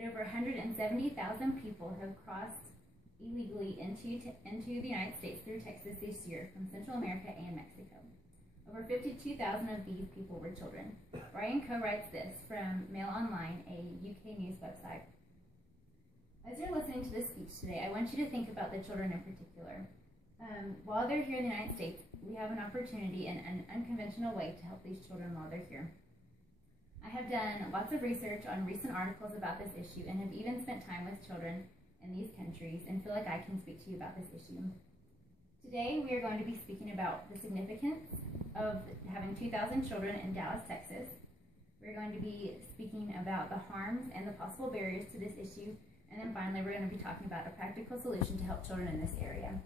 that over 170,000 people have crossed illegally into the United States through Texas this year from Central America and Mexico. Over 52,000 of these people were children. Brian Coe writes this from Mail Online, a UK news website. As you're listening to this speech today, I want you to think about the children in particular. While they're here in the United States, we have an opportunity in an unconventional way to help these children while they're here. I have done lots of research on recent articles about this issue and have even spent time with children in these countries and feel like I can speak to you about this issue. Today, we are going to be speaking about the significance of having 2,000 children in Dallas, Texas. We're going to be speaking about the harms and the possible barriers to this issue, and then finally, we're going to be talking about a practical solution to help children in this area.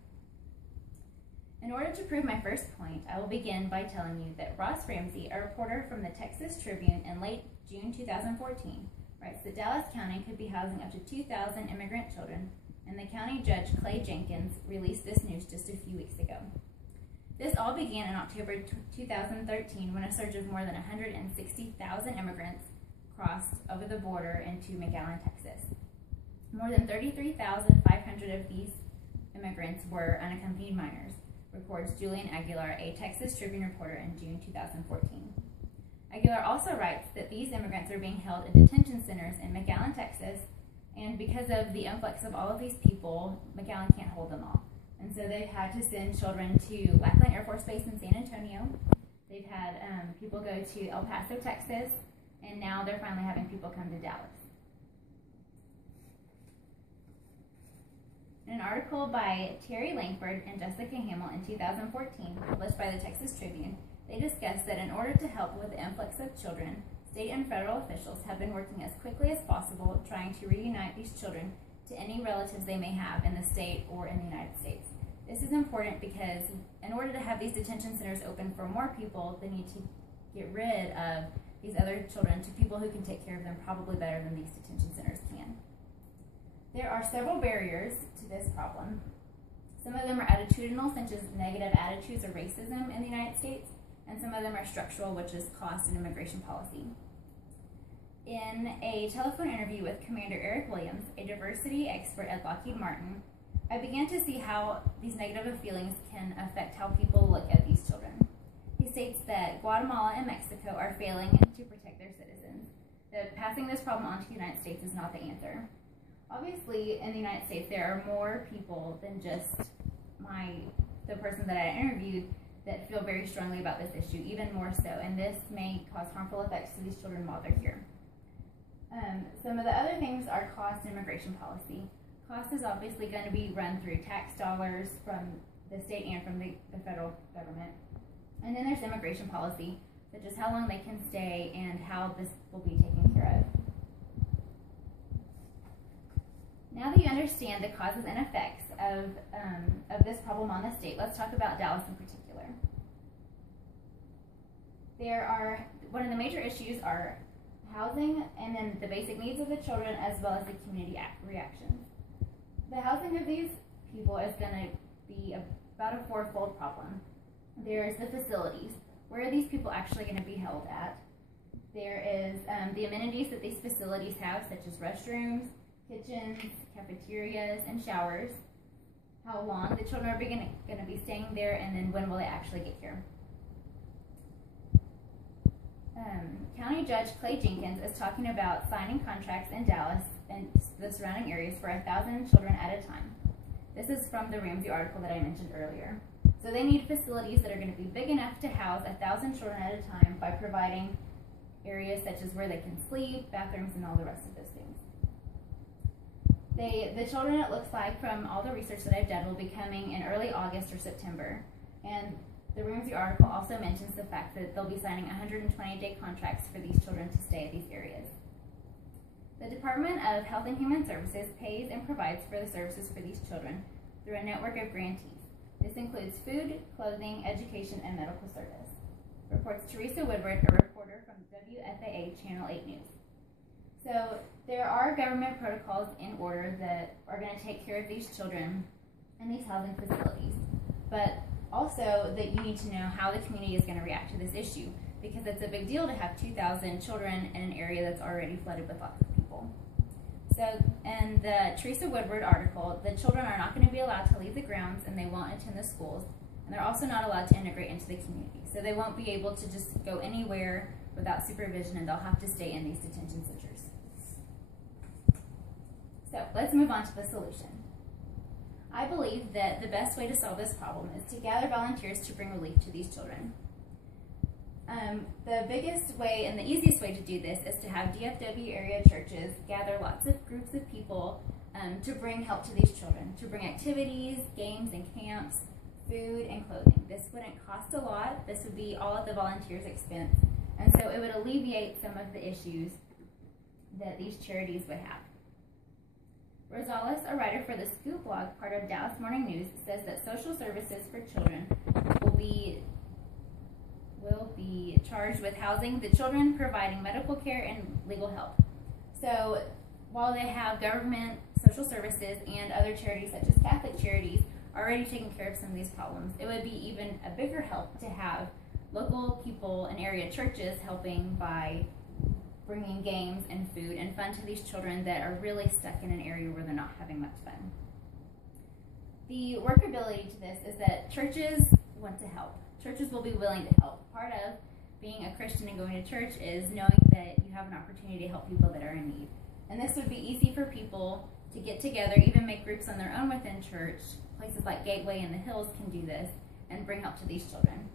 In order to prove my first point, I will begin by telling you that Ross Ramsey, a reporter from the Texas Tribune in late June 2014, writes that Dallas County could be housing up to 2,000 immigrant children, and the county judge Clay Jenkins released this news just a few weeks ago. This all began in October 2013 when a surge of more than 160,000 immigrants crossed over the border into McAllen, Texas. More than 33,500 of these immigrants were unaccompanied minors, records Julian Aguilar, a Texas Tribune reporter, in June 2014. Aguilar also writes that these immigrants are being held in detention centers in McAllen, Texas, and because of the influx of all of these people, McAllen can't hold them all. And so they've had to send children to Lackland Air Force Base in San Antonio. They've had people go to El Paso, Texas, and now they're finally having people come to Dallas. In an article by Terry Langford and Jessica Hamill in 2014, published by the Texas Tribune, they discussed that in order to help with the influx of children, state and federal officials have been working as quickly as possible trying to reunite these children to any relatives they may have in the state or in the United States. This is important because in order to have these detention centers open for more people, they need to get rid of these other children to people who can take care of them probably better than these detention centers can. There are several barriers to this problem. Some of them are attitudinal, such as negative attitudes or racism in the United States, and some of them are structural, which is cost and immigration policy. In a telephone interview with Commander Eric Williams, a diversity expert at Lockheed Martin, I began to see how these negative feelings can affect how people look at these children. He states that Guatemala and Mexico are failing to protect their citizens, that passing this problem on to the United States is not the answer. Obviously, in the United States, there are more people than just the person that I interviewed that feel very strongly about this issue, even more so, and this may cause harmful effects to these children while they're here. Some of the other things are cost and immigration policy. Cost is obviously going to be run through tax dollars from the state and from the federal government. And then there's immigration policy, such as how long they can stay and how this will be taken care of. Now that you understand the causes and effects of this problem on the state, let's talk about Dallas in particular. One of the major issues are housing and then the basic needs of the children as well as the community reactions. The housing of these people is going to be about a fourfold problem. There's the facilities. Where are these people actually going to be held at? There is the amenities that these facilities have, such as restrooms, kitchens, cafeterias, and showers. How long the children are going to be staying there, and then when will they actually get here? County Judge Clay Jenkins is talking about signing contracts in Dallas and the surrounding areas for 1,000 children at a time. This is from the Ramsey article that I mentioned earlier. So they need facilities that are going to be big enough to house 1,000 children at a time by providing areas such as where they can sleep, bathrooms, and all the rest of those things. The children, it looks like, from all the research that I've done, will be coming in early August or September. And the Ramsey article also mentions the fact that they'll be signing 120-day contracts for these children to stay at these areas. The Department of Health and Human Services pays and provides for the services for these children through a network of grantees. This includes food, clothing, education, and medical service. Reports Teresa Woodward, a reporter from WFAA Channel 8 News. So there are government protocols in order that are going to take care of these children in these housing facilities, but also that you need to know how the community is going to react to this issue, because it's a big deal to have 2,000 children in an area that's already flooded with lots of people. So in the Teresa Woodward article, the children are not going to be allowed to leave the grounds and they won't attend the schools. And they're also not allowed to integrate into the community. So they won't be able to just go anywhere without supervision, and they'll have to stay in these detention centers. So let's move on to the solution. I believe that the best way to solve this problem is to gather volunteers to bring relief to these children. The biggest way and the easiest way to do this is to have DFW area churches gather lots of groups of people to bring help to these children, to bring activities, games and camps, food and clothing. This wouldn't cost a lot. This would be all at the volunteers' expense. And so it would alleviate some of the issues that these charities would have. Rosales, a writer for the Scoop blog, part of Dallas Morning News, says that social services for children will be charged with housing the children, providing medical care, and legal help. So while they have government, social services, and other charities such as Catholic charities already taking care of some of these problems, it would be even a bigger help to have local people and area churches helping by bringing games and food and fun to these children that are really stuck in an area where they're not having much fun. The workability to this is that churches want to help. Churches will be willing to help. Part of being a Christian and going to church is knowing that you have an opportunity to help people that are in need. And this would be easy for people to get together, even make groups on their own within church. Places like Gateway and the Hills can do this and bring help to these children.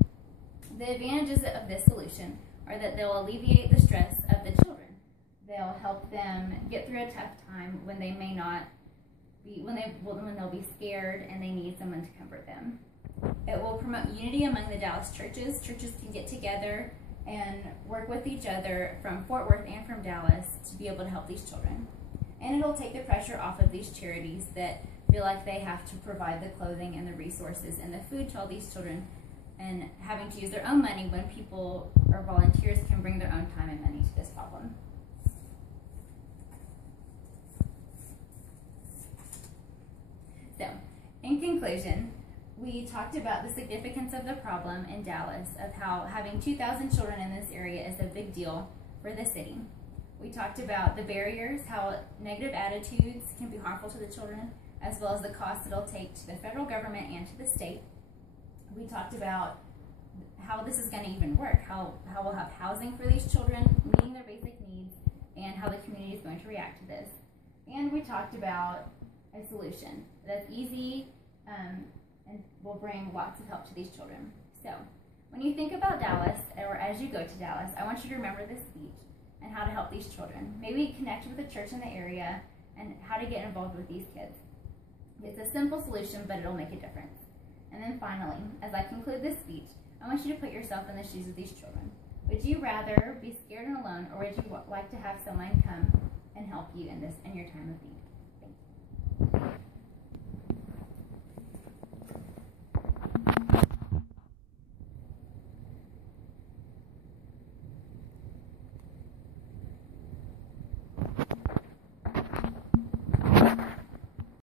The advantages of this solution are that they'll alleviate the stress of the children. They'll help them get through a tough time when they may not be, when they'll be scared and they need someone to comfort them. It will promote unity among the Dallas churches. Churches can get together and work with each other from Fort Worth and from Dallas to be able to help these children. And it'll take the pressure off of these charities that feel like they have to provide the clothing and the resources and the food to all these children, and having to use their own money when people or volunteers can bring their own time and money to this problem. So, in conclusion, we talked about the significance of the problem in Dallas, of how having 2,000 children in this area is a big deal for the city. We talked about the barriers, how negative attitudes can be harmful to the children, as well as the cost it'll take to the federal government and to the state. We talked about how this is going to even work, how we'll have housing for these children, meeting their basic needs, and how the community is going to react to this. And we talked about a solution that's easy and will bring lots of help to these children. So, when you think about Dallas, or as you go to Dallas, I want you to remember this speech and how to help these children. Maybe connect with a church in the area and how to get involved with these kids. It's a simple solution, but it'll make a difference. And then finally, as I conclude this speech, I want you to put yourself in the shoes of these children. Would you rather be scared and alone, or would you like to have someone come and help you in your time of need?